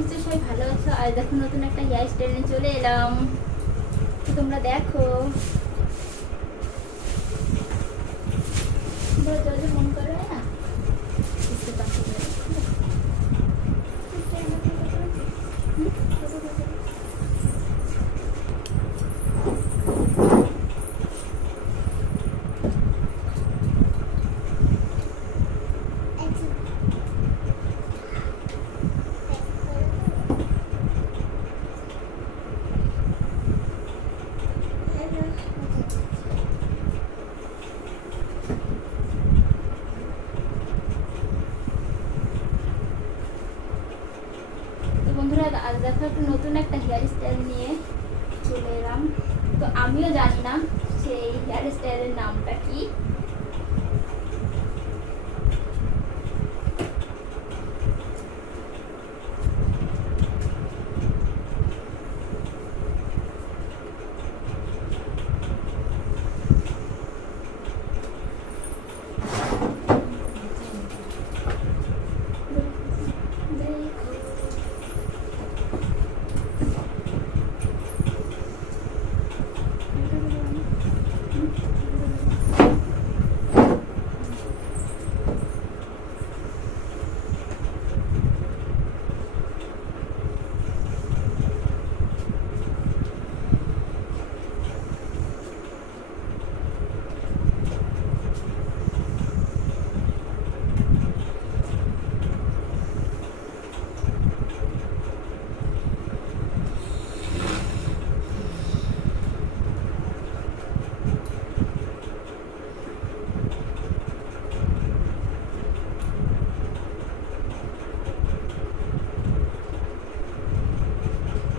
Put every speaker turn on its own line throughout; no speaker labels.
নিশ্চয়ই সবাই ভালো আছো? আর দেখো, নতুন একটা হেয়ার স্টাইলে চলে এলাম। তো তোমরা দেখো। মন করে না বুঝতে পারছি না। হুম? তো বন্ধুরা আজ দেখো একটু নতুন একটা হেয়ার স্টাইল নিয়ে চলে এলাম। তো আমিও জানি না সেই হেয়ার স্টাইলের নামটা কি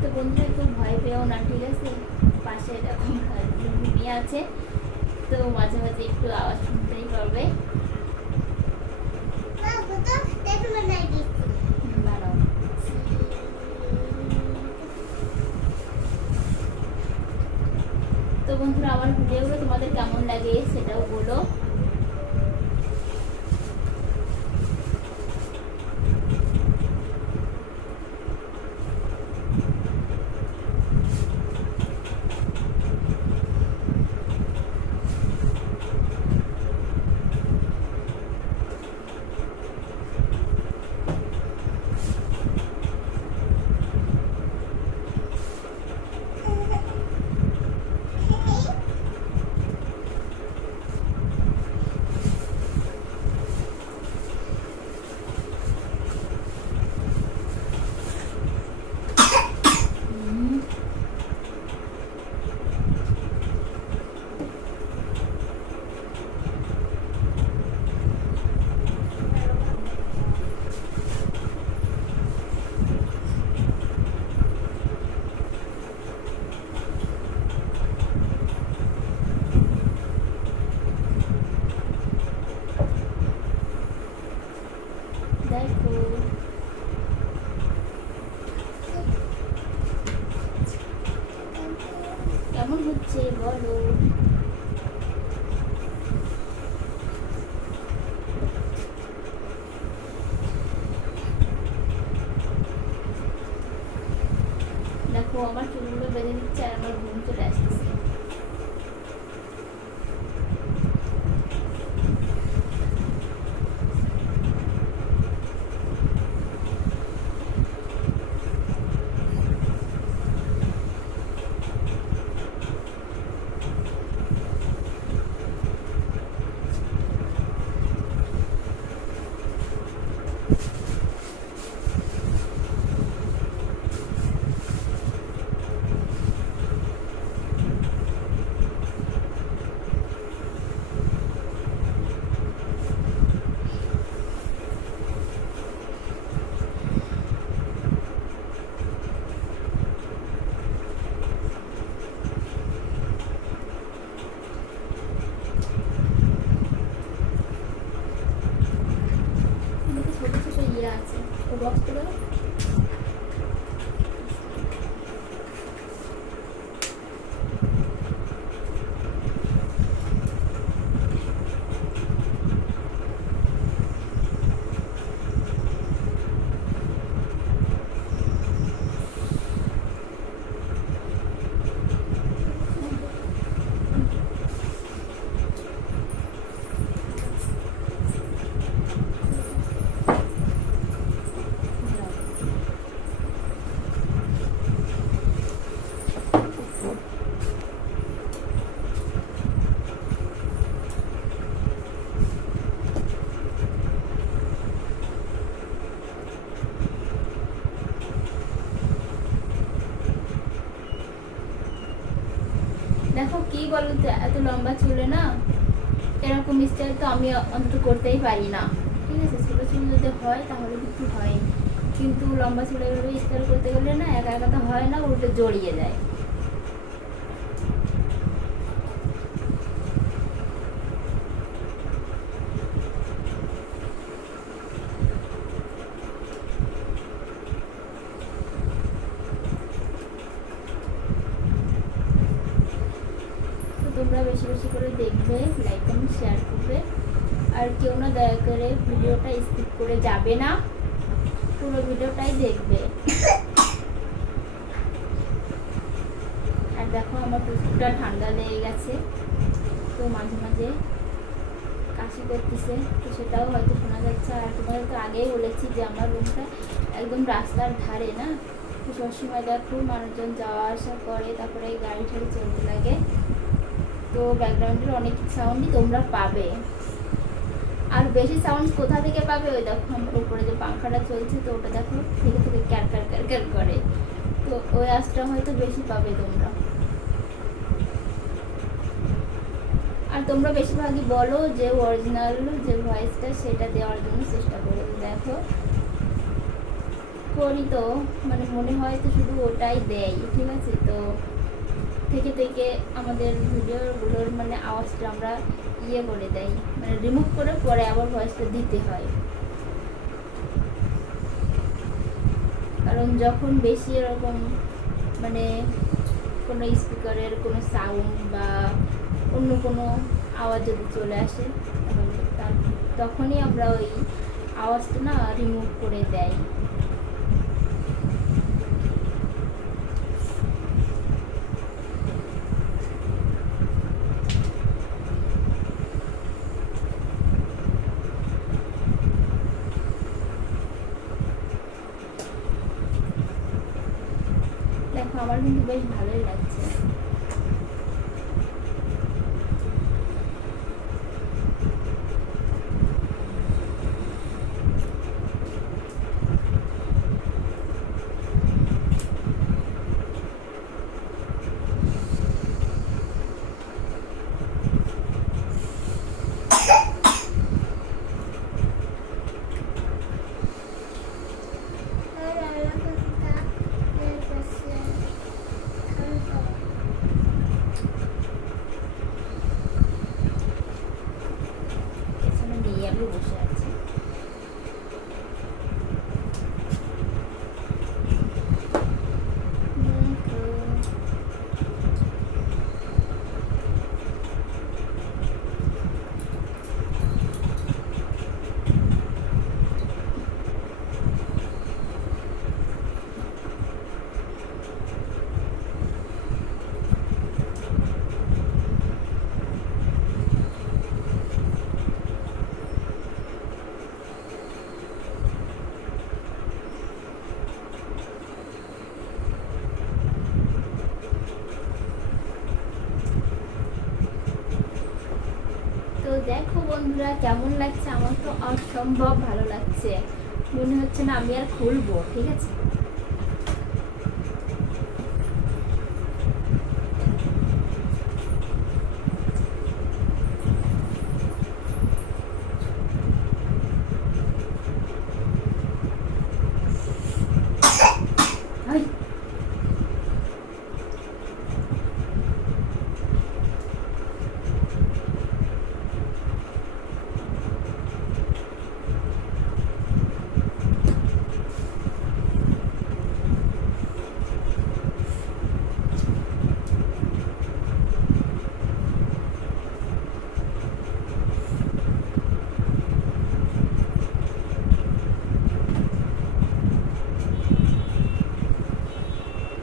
তো বন্ধুরা একটু ভয় পেও না ঠিক আছে পাশে এরকম রুমি আছে। তো মাঝে মাঝে একটু আওয়াজ শুনতেই পারবে। তো বন্ধুরা, আমার ভিডিওগুলো তোমাদের কেমন লাগে সেটাও বলো হুম। দেখো কেমন হচ্ছে বলো? দেখো আমার চুলগুলো বেঁধে দিচ্ছে আর আমার ঘুম চলে আসতেছে। Thank you. বলো তো এত লম্বা চুলে না? এরকম স্টাইল তো আমি অন্তত করতেই পারি না। ঠিক আছে? ছোটো চুল যদি হয়, তাহলে কিছু হয় কিন্তু লম্বা চুলে এভাবে স্টাইল করতে গেলে না, একা একা তো হয় না, উল্টে জড়িয়ে যায় তো তোমরা বেশি বেশি করে দেখবে লাইক কমেন্ট শেয়ার করবে। আর কেউ না দয়া করে ভিডিওটা স্কিপ করে যাবে না। পুরো ভিডিওটাই দেখবে। আর দেখো আমার প্রচুরটা ঠান্ডা লেগে গেছে। তো মাঝে মাঝে কাশি করতেছে, তো সেটাও হয়তো শোনা যাচ্ছে। আর তোমাদের তো আগেই বলেছি যে আমার রুমটা একদম রাস্তার ধারে না। সবসময় দেখো মানুষজন যাওয়া আসা করে, তারপরে গাড়ি ঠাড়ি চলতে লাগে। তো ব্যাকগ্রাউন্ডের অনেক সাউন্ডই তোমরা পাবে। আর বেশি সাউন্ড কোথা থেকে পাবে? ওই দেখো, আমার উপরে যে পাংখাটা চলছে, তো ওটা দেখো, থেকে থেকে ক্যার ক্যার ক্যার ক্যার করে। তো ওই আওয়াজটা হয়তো বেশি পাবে তোমরা। আর তোমরা বেশিরভাগই বলো যে অরিজিনাল যে ভয়েসটা সেটা দেওয়ার জন্য চেষ্টা করো, দেখো। করি তো মানে মনে হয় তো শুধু ওটাই দেয়, ঠিক আছে? তো থেকে থেকে আমাদের ভিডিওগুলোর মানে আওয়াজটা আমরা ইয়ে করে দেয় মানে রিমুভ করে পরে আবার ভয়েসটা দিতে হয়। কারণ যখন বেশি এরকম মানে কোনো স্পিকারের কোনো সাউন্ড বা অন্য কোনো আওয়াজ যদি চলে আসে তখনই আমরা ওই আওয়াজটা না রিমুভ করে দেয় দেখো আমার কিন্তু বেশ ভালোই লাগছে পেছনে নিয়ে আমি বসে আছি দেখো তো দেখো বন্ধুরা, কেমন লাগছে? আমার তো অসম্ভব ভালো লাগছে। মনে হচ্ছে না আমি আর খুলবো, ঠিক আছে আই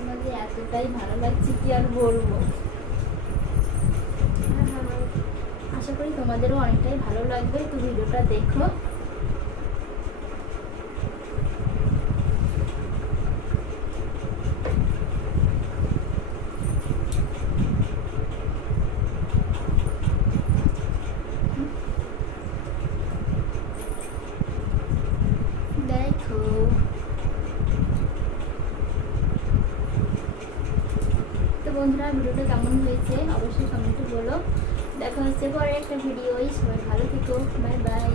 আমাদের এতটাই ভালো লাগছে কি আর বলব? আশা করি তোমাদেরও অনেকটাই ভালো লাগবে। তো ভিডিওটা দেখো তো বন্ধুরা, ভিডিওটা কেমন হয়েছে অবশ্যই কমেন্টে বলো। দেখা হচ্ছে পরে একটা ভিডিওই সবাই ভালো থেকো। Bye bye.